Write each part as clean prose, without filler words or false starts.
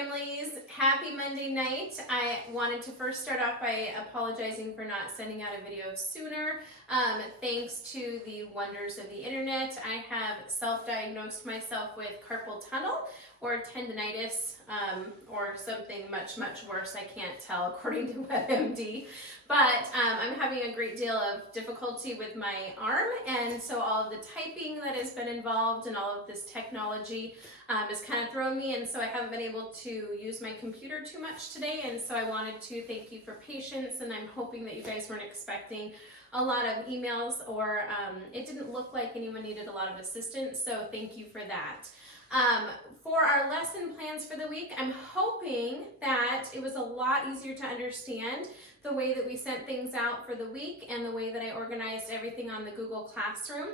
families. Happy Monday night. I wanted to first start off by apologizing for not sending out a video sooner. Thanks to the wonders of the internet, I have self-diagnosed myself with carpal tunnel or tendonitis or something much, much worse. I can't tell according to WebMD. But I'm having a great deal of difficulty with my arm, and so all of the typing that has been involved and all of this technology has kind of thrown me, and so I haven't been able to use my computer too much today, and so I wanted to thank you for patience, and I'm hoping that you guys weren't expecting a lot of emails, or it didn't look like anyone needed a lot of assistance, so thank you for that. For our lesson plans for the week, I'm hoping that it was a lot easier to understand the way that we sent things out for the week and the way that I organized everything on the Google Classroom.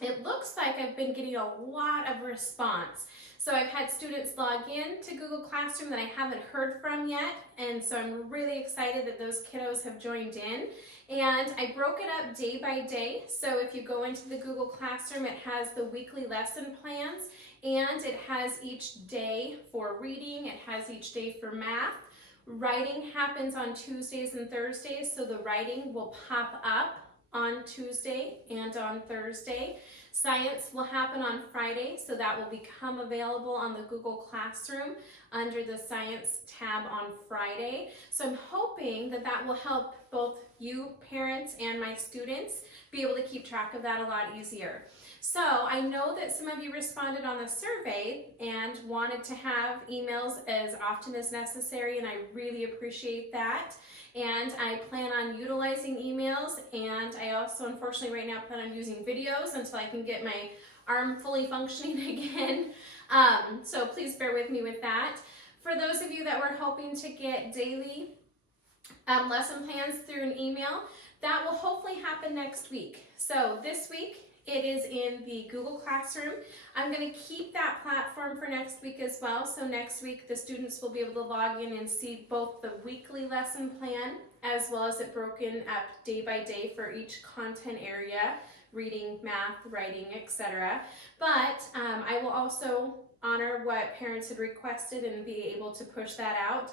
It looks like I've been getting a lot of response. So I've had students log in to Google Classroom that I haven't heard from yet, and so I'm really excited that those kiddos have joined in. And I broke it up day by day, so if you go into the Google Classroom, it has the weekly lesson plans, and it has each day for reading, it has each day for math. Writing happens on Tuesdays and Thursdays, so the writing will pop up on Tuesday and on Thursday. Science will happen on Friday, so that will become available on the Google Classroom under the Science tab on Friday. So I'm hoping that that will help both you, parents, and my students be able to keep track of that a lot easier. So I know that some of you responded on the survey and wanted to have emails as often as necessary, and I really appreciate that. And I plan on utilizing emails, and I also unfortunately right now plan on using videos until I can get my arm fully functioning again. So please bear with me with that. For those of you that were hoping to get daily lesson plans through an email, that will hopefully happen next week. So this week, it is in the Google Classroom. I'm going to keep that platform for next week as well. So next week, the students will be able to log in and see both the weekly lesson plan as well as it broken up day by day for each content area, reading, math, writing, etc. But I will also honor what parents had requested and be able to push that out.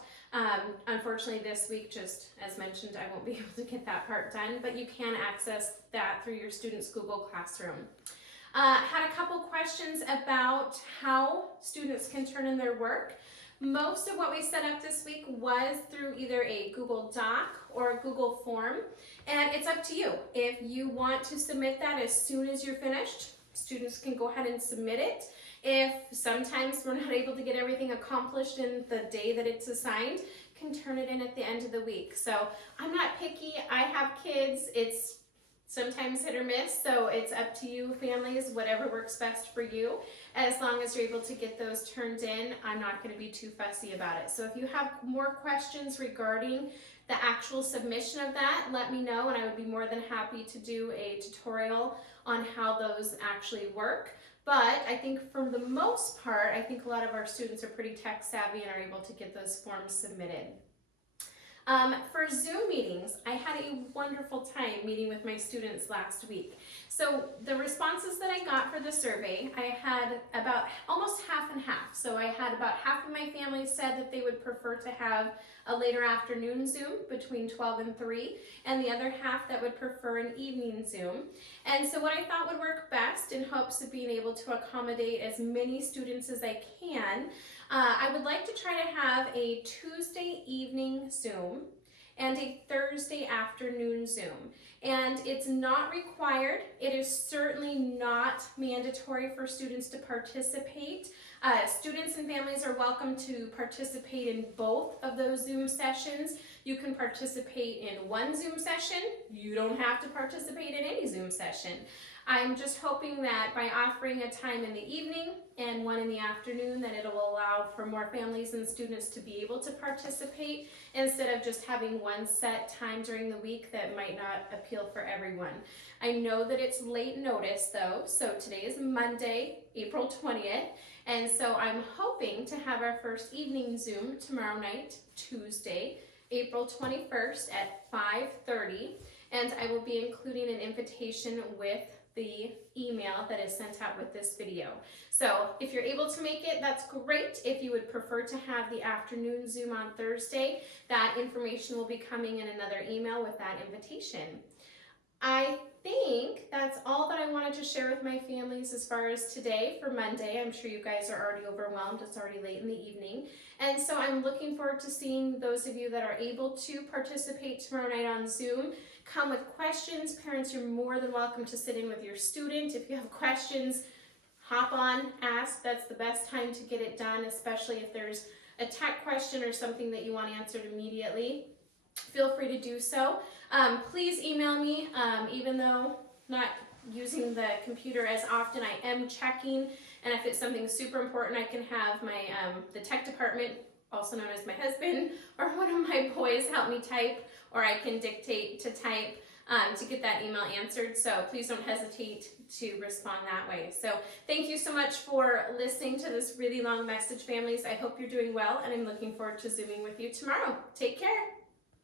Unfortunately this week, just as mentioned, I won't be able to get that part done, but you can access that through your students' Google Classroom. Had a couple questions about how students can turn in their work. Most of what we set up this week was through either a Google Doc or a Google Form, and it's up to you. If you want to submit that as soon as you're finished, students can go ahead and submit it. If sometimes we're not able to get everything accomplished in the day that it's assigned, can turn it in at the end of the week. So I'm not picky. I have kids. It's sometimes hit or miss, so it's up to you, families, whatever works best for you. As long as you're able to get those turned in, I'm not going to be too fussy about it. So if you have more questions regarding the actual submission of that, let me know, and I would be more than happy to do a tutorial on how those actually work. But I think for the most part, I think a lot of our students are pretty tech savvy and are able to get those forms submitted. For Zoom meetings, I had a wonderful time meeting with my students last week. So the responses that I got for the survey, I had about almost half and half. So I had about half of my family said that they would prefer to have a later afternoon Zoom between 12 and 3, and the other half that would prefer an evening Zoom. And so what I thought would work best in hopes of being able to accommodate as many students as I can, I would like to try to have a Tuesday evening Zoom and a Thursday afternoon Zoom. And it's not required. It is certainly not mandatory for students to participate. Students and families are welcome to participate in both of those Zoom sessions. You can participate in one Zoom session. You don't have to participate in any Zoom session. I'm just hoping that by offering a time in the evening and one in the afternoon, that it'll allow for more families and students to be able to participate instead of just having one set time during the week that might not appeal for everyone. I know that it's late notice though, so today is Monday, April 20th, and so I'm hoping to have our first evening Zoom tomorrow night, Tuesday, April 21st at 5:30, and I will be including an invitation with the email that is sent out with this video. So if you're able to make it, that's great. If you would prefer to have the afternoon Zoom on Thursday, that information will be coming in another email with that invitation. I think that's all that I wanted to share with my families as far as today for Monday. I'm sure you guys are already overwhelmed. It's already late in the evening. And so I'm looking forward to seeing those of you that are able to participate tomorrow night on Zoom. Come with questions. Parents, you're more than welcome to sit in with your student. If you have questions, hop on, ask. That's the best time to get it done, especially if there's a tech question or something that you want answered immediately. Feel free to do so. Please email me, even though not using the computer as often, I am checking, and if it's something super important, I can have my the tech department, also known as my husband, or one of my boys help me type, or I can dictate to type to get that email answered. So please don't hesitate to respond that way. So thank you so much for listening to this really long message, families. I hope you're doing well, and I'm looking forward to Zooming with you tomorrow. Take care.